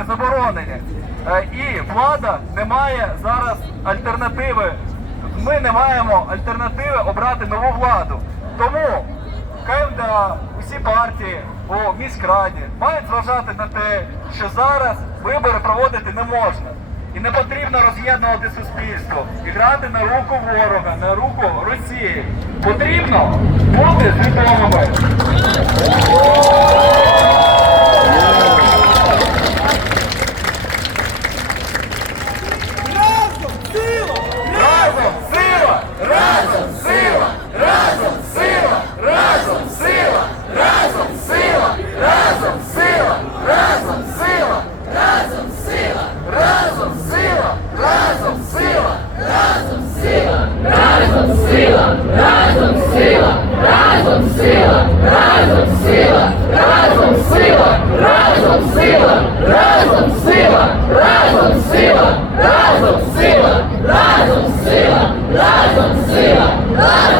вибори заборонені. Е, І влада не має зараз альтернативи. Ми не маємо альтернативи обрати нову владу. Тому КМДА, усі партії у міськраді мають зважати на те, що зараз вибори проводити не можна. І не потрібно роз'єднувати суспільство і грати на руку ворога, на руку Росії. Потрібно бути свідомими. разом сила, разом сила, разом сила, разом сила, разом сила, разом сила, разом сила, разом сила, разом.